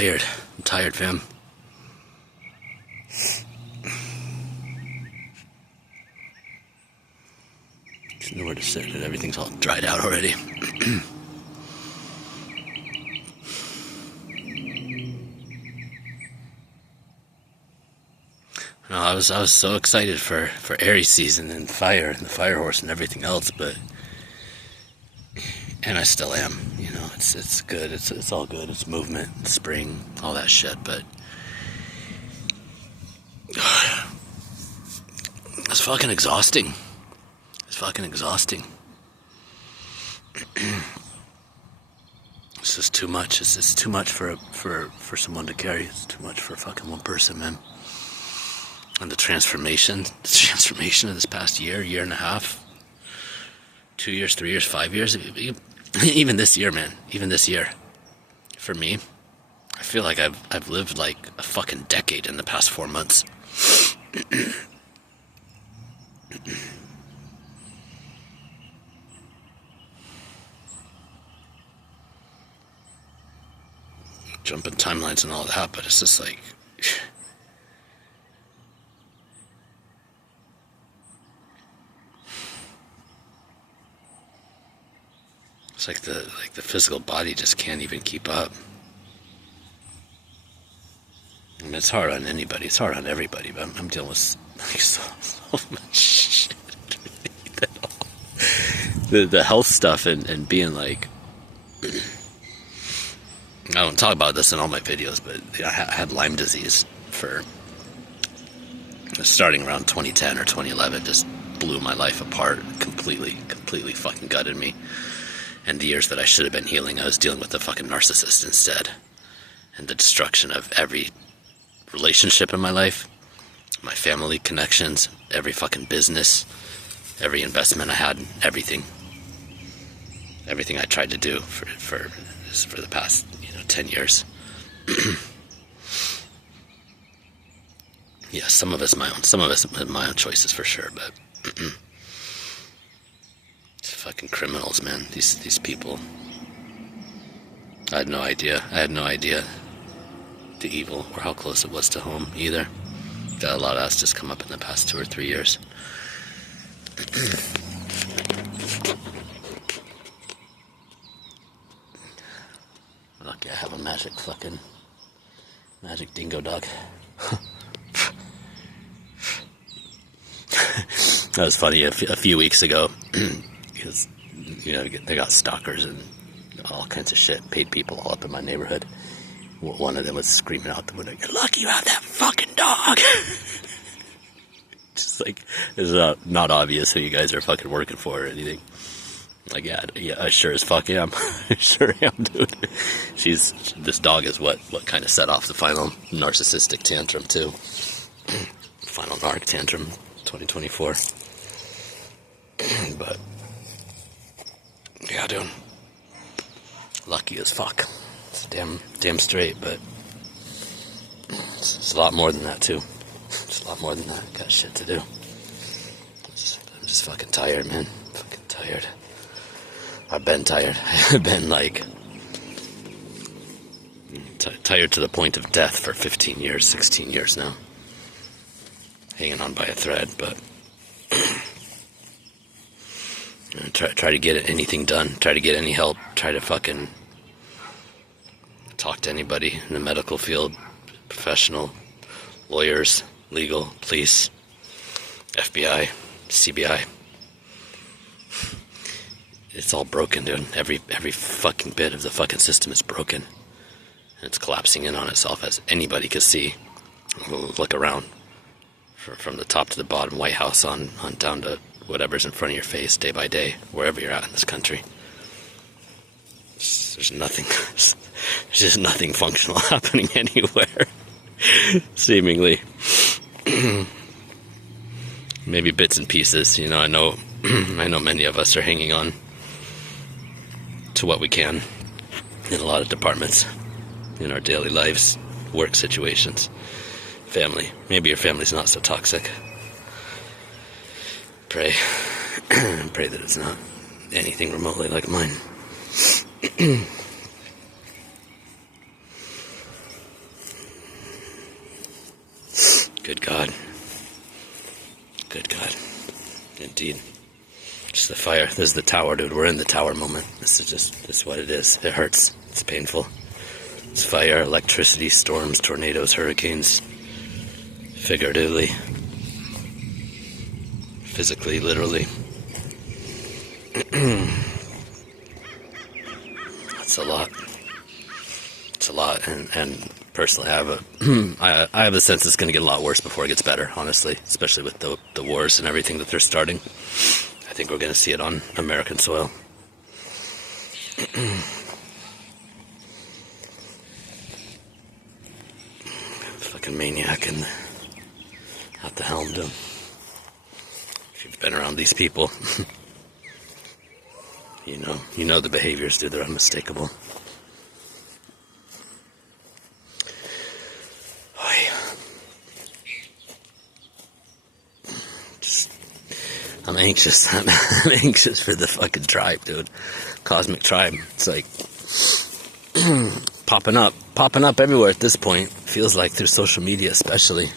tired. I'm tired, fam. There's nowhere to sit, and everything's all dried out already. No, I was so excited for Aries season and fire and the fire horse and everything else, and I still am. You know, it's good. It's all good. It's movement, spring, all that shit. But it's fucking exhausting. It's fucking exhausting. It's just too much. It's too much for someone to carry. It's too much for fucking one person, man. And the transformation of this past year and a half, 2 years, 3 years, 5 years, even this year, man, even this year, for me, I feel like I've lived like a fucking decade in the past 4 months. Jumping timelines and all that, but it's just like... It's like the physical body just can't even keep up. I mean, it's hard on anybody. It's hard on everybody. But I'm dealing with like so much shit. The health stuff and being like, I don't talk about this in all my videos, but I had Lyme disease for starting around 2010 or 2011. Just blew my life apart completely fucking gutted me. And the years that I should have been healing, I was dealing with a fucking narcissist instead. And the destruction of every relationship in my life, my family connections, every fucking business, every investment I had, everything. Everything I tried to do for the past, 10 years. Yeah, some of it's my own choices for sure, but fucking criminals, man. These people. I had no idea the evil or how close it was to home either. Got a lot of us just come up in the past 2 or 3 years. Lucky I have a magic dingo dog. That was funny. A few weeks ago, because they got stalkers and all kinds of shit. Paid people all up in my neighborhood. One of them was screaming out the window, "You're lucky you have that fucking dog!" Just like it's not obvious who you guys are fucking working for or anything. Like, yeah, I sure as fuck am. I sure am, dude. This dog is what kind of set off the final narcissistic tantrum too. Final narc tantrum, 2024. But yeah, dude. Lucky as fuck. It's damn straight, but it's a lot more than that too. It's a lot more than that. Got shit to do. I'm just fucking tired, man. Fucking tired. I've been tired. I've been like tired to the point of death for 15 years, 16 years now. Hanging on by a thread, but try to get anything done. Try to get any help. Try to fucking talk to anybody in the medical field, professional, lawyers, legal, police, FBI, CBI. It's all broken, dude. Every fucking bit of the fucking system is broken. And it's collapsing in on itself, as anybody can see. Look around. From the top to the bottom, White House on down to whatever's in front of your face, day by day, wherever you're at in this country. There's nothing. There's just nothing functional happening anywhere. Seemingly. Maybe bits and pieces. I know many of us are hanging on to what we can in a lot of departments in our daily lives, work situations, family. Maybe your family's not so toxic. Pray that it's not anything remotely like mine. Good God. Good God. Indeed. Just the fire. This is the tower, dude. We're in the tower moment. This is what it is. It hurts. It's painful. It's fire, electricity, storms, tornadoes, hurricanes. Figuratively. Physically, literally. That's a lot. It's a lot, and personally, I have a sense it's going to get a lot worse before it gets better, honestly, especially with the wars and everything that they're starting. I think we're going to see it on American soil. Fucking maniac and at the helm, dude. If you've been around these people, you know the behaviors, dude. They're unmistakable. I'm anxious. I'm anxious for the fucking tribe, dude. Cosmic tribe. It's like popping up everywhere at this point. Feels like through social media, especially,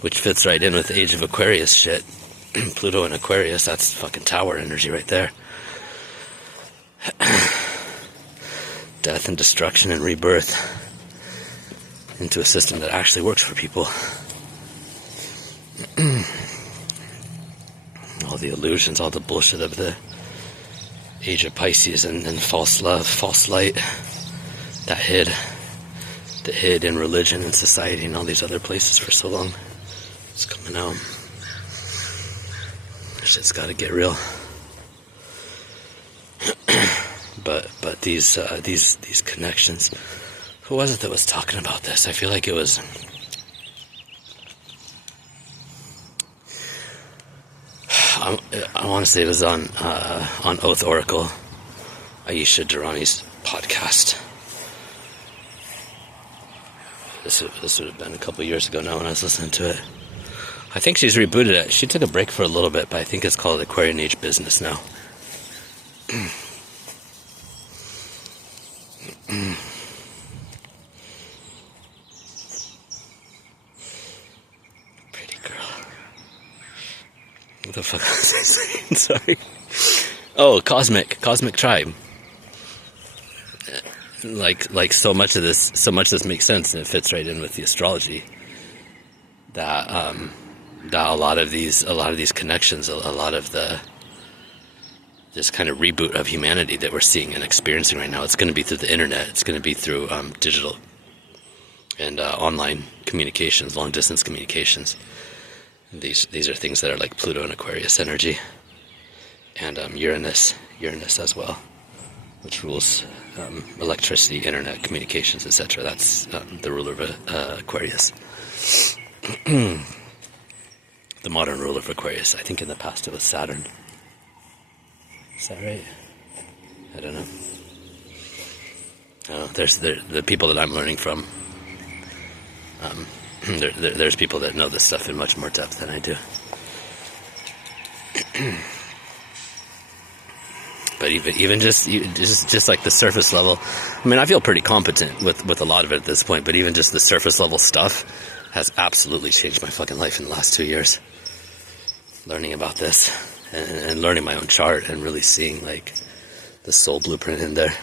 which fits right in with the Age of Aquarius shit. Pluto and Aquarius. That's fucking tower energy right there. Death and destruction and rebirth into a system that actually works for people. All the illusions, all the bullshit of the Age of Pisces and false love, false light that hid in religion and society and all these other places for so long. It's coming out. Shit's gotta get real. But these connections. Who was it that was talking about this? I feel like it was. I want to say it was on Oath Oracle, Aisha Durrani's podcast. This would have been a couple years ago now when I was listening to it. I think she's rebooted it. She took a break for a little bit, but I think it's called Aquarian Age Business now. Pretty girl. What the fuck was I saying? Sorry. Oh, cosmic tribe. Like so much of this makes sense, and it fits right in with the astrology. That a lot of these connections, a lot of this kind of reboot of humanity that we're seeing and experiencing right now, it's going to be through the internet. It's going to be through digital and online communications, long distance communications. These are things that are like Pluto and Aquarius energy, and Uranus as well, which rules electricity, internet, communications, etc. That's the ruler of Aquarius. The modern ruler of Aquarius. I think in the past it was Saturn. Is that right? I don't know. There's the people that I'm learning from. There's people that know this stuff in much more depth than I do. But even just like the surface level, I mean, I feel pretty competent with a lot of it at this point, but even just the surface level stuff has absolutely changed my fucking life in the last 2 years. Learning about this and learning my own chart and really seeing like the soul blueprint in there.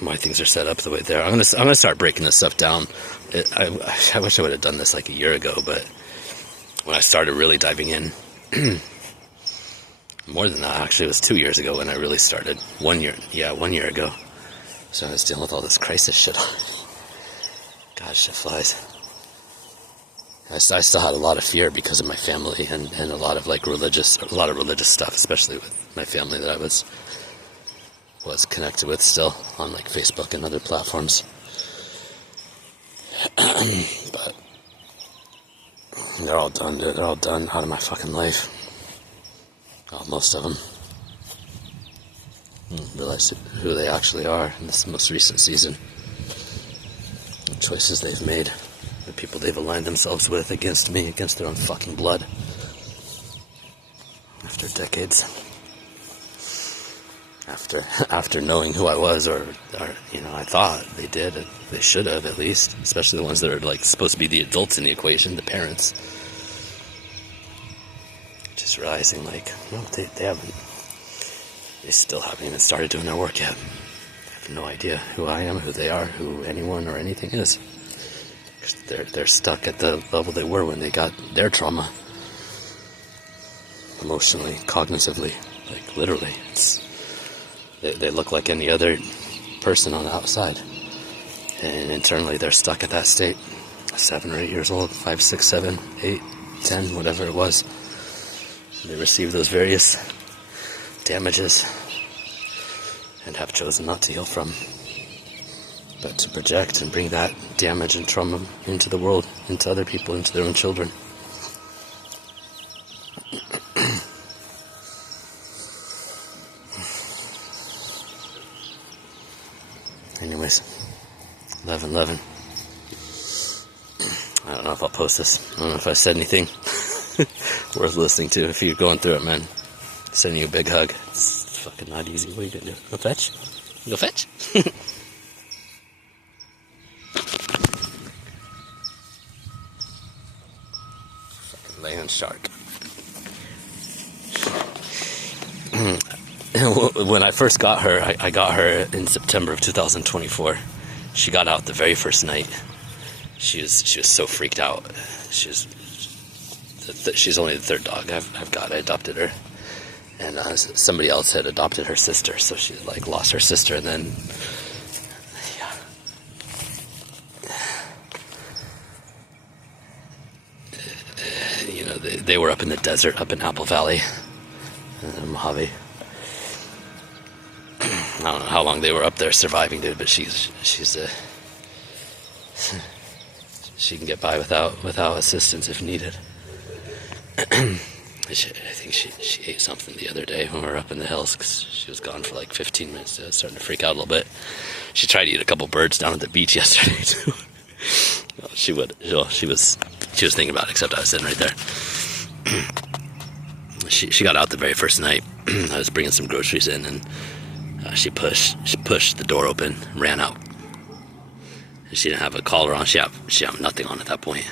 Why things are set up the way they are. I'm gonna start breaking this stuff down. I wish I would have done this like a year ago, but when I started really diving in, more than that, actually, it was 2 years ago when I really started. 1 year ago. So I was dealing with all this crisis shit. God, shit flies. I still had a lot of fear because of my family and a lot of religious stuff, especially with my family that I was connected with still on like Facebook and other platforms. But they're all done, dude. They're all done out of my fucking life. Most of them. Realize who they actually are in this most recent season. The choices they've made. The people they've aligned themselves with against me, against their own fucking blood. After decades. after knowing who I was, or I thought they did, they should have at least, especially the ones that are like supposed to be the adults in the equation, the parents. Just realizing like, no, they still haven't even started doing their work yet. I have no idea who I am, who they are, who anyone or anything is. They're stuck at the level they were when they got their trauma. Emotionally, cognitively, like literally. They look like any other person on the outside. And internally they're stuck at that state. 7 or 8 years old, 5, 6, 7, 8, 10, whatever it was. They receive those various damages and have chosen not to heal from, but to project and bring that damage and trauma into the world, into other people, into their own children. Anyways, 11:11. I don't know if I'll post this. I don't know if I said anything worth listening to. If you're going through it, man, sending you a big hug. It's fucking not easy. What are you gonna do? Go fetch? Go fetch? Fucking land shark. When I first got her, I got her in September of 2024. She got out the very first night. She was so freaked out. She's only the third dog I've got. I adopted her, and somebody else had adopted her sister, so she like lost her sister, and then they were up in the desert, up in Apple Valley, Mojave. I don't know how long they were up there surviving, dude, but she can get by without assistance if needed. I think she ate something the other day when we were up in the hills, because she was gone for like 15 minutes. I was starting to freak out a little bit. She tried to eat a couple birds down at the beach yesterday too. Well, she was thinking about it, except I was sitting right there. She got out the very first night. I was bringing some groceries in, and she pushed the door open, ran out. She didn't have a collar on. She had nothing on at that point.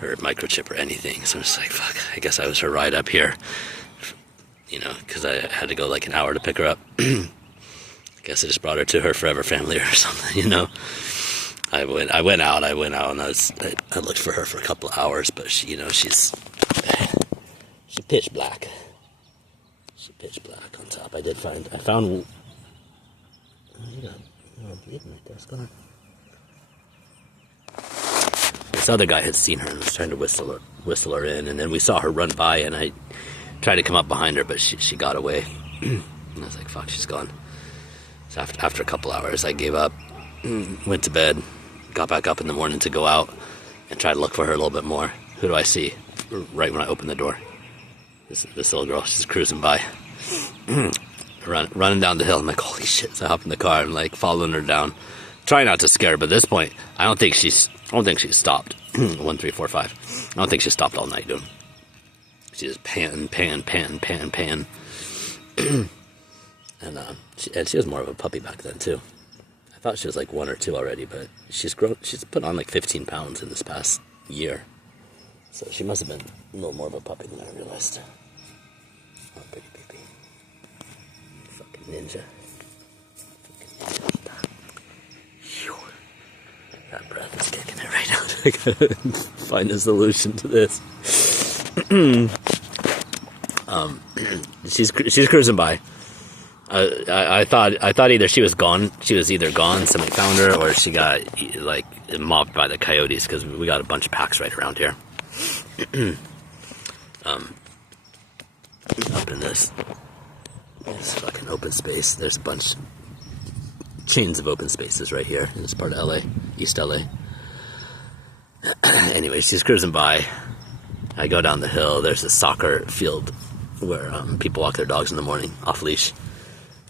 Her microchip or anything. So I'm just like, fuck, I guess I was her ride up here. Because I had to go like an hour to pick her up. I guess I just brought her to her forever family or something, I went out and I looked for her for a couple of hours, but she's pitch black. She's pitch black on top. I found. You got bleeding right there. What's going on? This other guy had seen her and was trying to whistle her in, and then we saw her run by, and I tried to come up behind her, but she got away. And I was like, fuck, she's gone. So after a couple hours, I gave up, went to bed, got back up in the morning to go out and try to look for her a little bit more. Who do I see? Right when I open the door. This little girl, she's cruising by. Running down the hill. I'm like, holy shit. So I hop in the car and like following her down. Trying not to scare her, but at this point, I don't think she's stopped. 1, 3, 4, 5. I don't think she stopped all night, dude. She just pan. And she was more of a puppy back then too. I thought she was like 1 or 2 already, but she's put on like 15 pounds in this past year. So she must have been a little more of a puppy than I realized. Oh, pretty baby. Fucking ninja. That breath is kicking it right out. I gotta find a solution to this. She's cruising by. I thought either she was gone. She was either gone, somebody found her, or she got like mobbed by the coyotes, because we got a bunch of packs right around here. Up in this fucking open space, there's a bunch, chains of open spaces right here in this part of LA, East LA. Anyway, she's cruising by. I go down the hill. There's a soccer field where people walk their dogs in the morning off leash,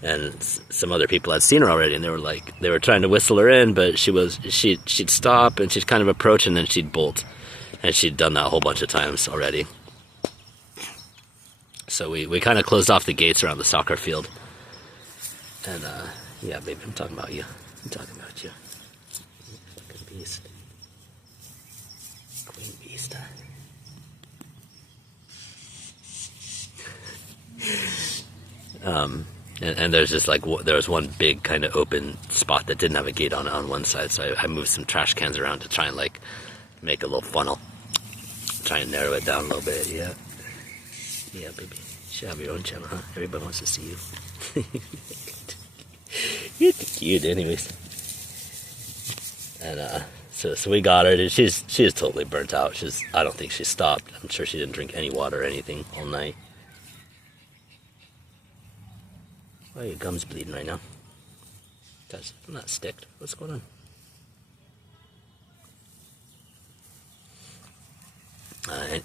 and some other people had seen her already, and they were trying to whistle her in, but she'd stop and she'd kind of approach, and then she'd bolt, and she'd done that a whole bunch of times already. So we kind of closed off the gates around the soccer field, And, yeah, baby, I'm talking about you. I'm talking about you. You fucking beast. Queen beast, And there's just like, there was one big kind of open spot that didn't have a gate on one side, so I moved some trash cans around to try and like make a little funnel. Try and narrow it down a little bit, yeah. Yeah, baby. You should have your own channel, huh? Everybody wants to see you. You're cute, anyways. And so we got her. She is totally burnt out. I don't think she stopped. I'm sure she didn't drink any water or anything all night. Why are your gums bleeding right now? Guys, I'm not sticked. What's going on?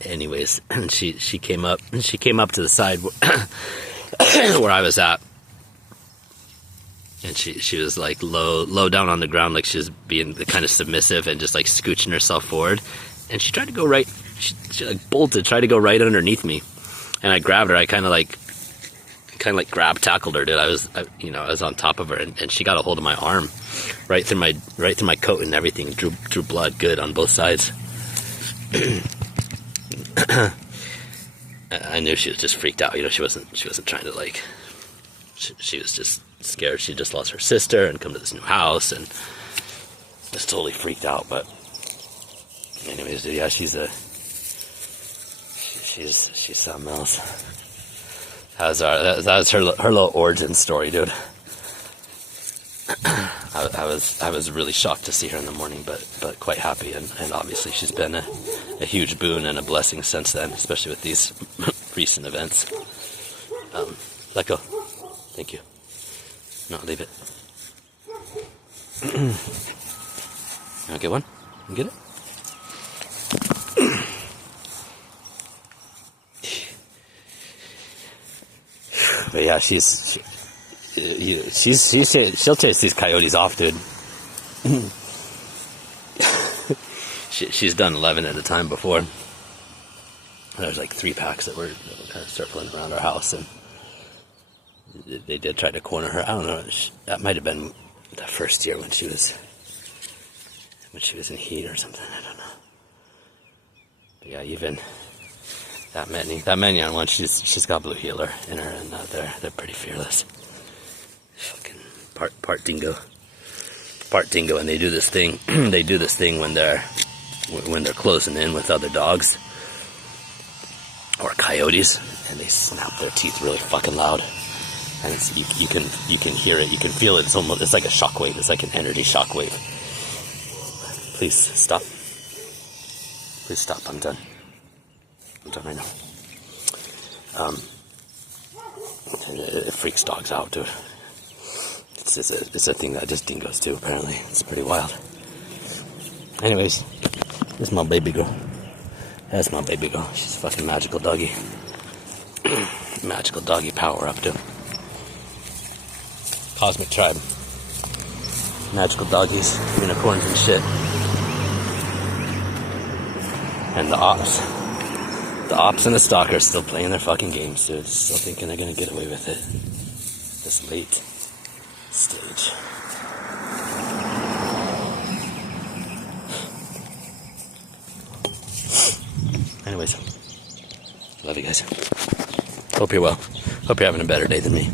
Anyways, she came up to the side where I was at, and she was like low down on the ground, like she was being kind of submissive and just like scooching herself forward, and she tried to go right. She like bolted, tried to go right underneath me, and I grabbed her. I kind of like tackled her, dude. I was on top of her, and she got a hold of my arm, right through my coat and everything. Drew blood good on both sides. I knew she was just freaked out. She wasn't trying to like. She was just scared. She just lost her sister and come to this new house and just totally freaked out. But anyways, yeah, she's something else. That was her little origin story, dude. I was really shocked to see her in the morning, but quite happy, and obviously she's been a huge boon and a blessing since then, especially with these recent events. Let go. Thank you. No, leave it. You want to get one? You get it? But yeah, she'll chase these coyotes off, dude. She's done 11 at a time before. There's like 3 packs that were kind of circling around our house, and they did try to corner her. I don't know. That might have been the first year when she was in heat or something. I don't know. But yeah, even that Mignon one, she's got blue healer in her, and they're pretty fearless. Fucking part dingo, and they do this thing. They do this thing when they're closing in with other dogs or coyotes, and they snap their teeth really fucking loud. And you can hear it, you can feel it. It's like a shockwave. It's like an energy shockwave. Please stop. Please stop. I'm done. I'm done right now. It freaks dogs out, dude. It's a thing that just dingoes do, apparently. It's pretty wild. Anyways, this is my baby girl. That's my baby girl. She's a fucking magical doggy. Magical doggy power up, dude. Cosmic tribe. Magical doggies, unicorns and shit. And the ops. The ops and the stalkers still playing their fucking games, dude. Still thinking they're gonna get away with it. This late stage. Anyways, love you guys. Hope you're well. Hope you're having a better day than me.